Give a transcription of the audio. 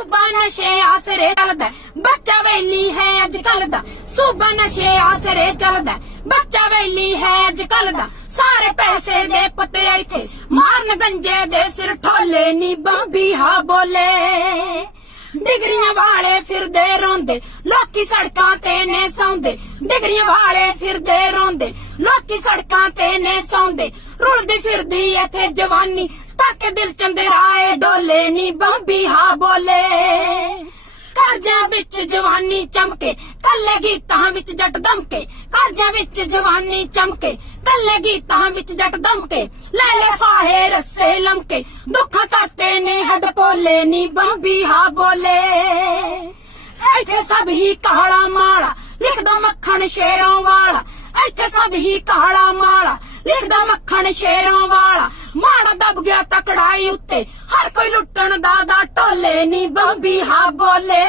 ਸੂਬਾ ਨਸ਼ੇ ਆਸਰੇ ਚੱਲਦਾ ਬੱਚਾ ਵੇਲੀ ਹੈ ਅੱਜ ਕੱਲ ਦਾ। ਸੂਬਾ ਨਸ਼ੇ ਆਸਰੇ ਚੱਲਦਾ ਬੱਚਾ ਵੇਲੀ ਹੈ ਅੱਜ ਕੱਲ ਦਾ। ਸਾਰੇ ਪੈਸੇ ਦੇ ਪੱਤੇ ਇੱਥੇ। ਮਾਰਨ ਗੰਜੇ ਦੇ ਸਿਰ ਠੋਲੇ ਨੀ ਬੰਬੀ ਹਾ ਬੋਲੇ। ਡਿਗਰੀਆਂ ਵਾਲੇ ਫਿਰਦੇ ਰੋਂਦੇ। ਲੋਕੀ ਸੜਕਾਂ ਤੇ ਨੇ ਸੌਂਦੇ। ਡਿਗਰੀਆਂ ਵਾਲੇ ਫਿਰਦੇ ਰੋਂਦੇ। ਲੋਕੀ ਸੜਕਾਂ ਤੇ ਨੇ ਸੌਂਦੇ। ਰੁਲਦੀ ਫਿਰਦੀ ਇੱਥੇ ਜਵਾਨੀ। ਤਾਂ ਦਿਲ ਚੰਦੇ ਰਾਏ, ਡੋਲੇ ਨੀ ਬੰਬੀ, ਹਾ ਬੋਲੇ। ਕਾਰਜਾਂ ਵਿੱਚ ਜਵਾਨੀ ਚਮਕੇ, ਕੱਲੇ ਗੀਤਾਂ ਵਿੱਚ ਜੱਟ ਦਮਕੇ। ਕਾਰਜਾਂ ਵਿੱਚ ਜਵਾਨੀ ਚਮਕੇ, ਕੱਲੇ ਗੀਤਾਂ ਵਿੱਚ ਜੱਟ ਦਮਕੇ। ਲੈ ਲੈ ਫਾਹੇ ਰੱਸੇ ਲਮਕੇ, ਦੁੱਖਾਂ ਕਰਤੇ ਨੇ ਹੱਡ ਪੋਲੇ, ਨੀ ਬੰਬੀ, ਹਾ ਬੋਲੇ। ਇੱਥੇ ਸਭ ਹੀ ਕਾਲਾ ਮਾਲਾ, ਲਿਖਦਾ ਮੱਖਣ ਸ਼ੇਰੋਂ ਵਾਲਾ। ਇੱਥੇ ਸਭ ਹੀ ਕਾਲਾ ਮਾਲਾ ਲਿਖਦਾ ਮੱਖਣ ਸ਼ੇਰੋਂ ਵਾਲਾ। ਮਾੜਾ ਦਬ ਗਿਆ ਤਕੜਾਈ ਉੱਤੇ। ਹਰ ਕੋਈ ਲੁੱਟਣ ਦਾ ਦਾ ਟੋਲੇ ਨੀ ਬੰਬੀ ਹਾ ਬੋਲੇ।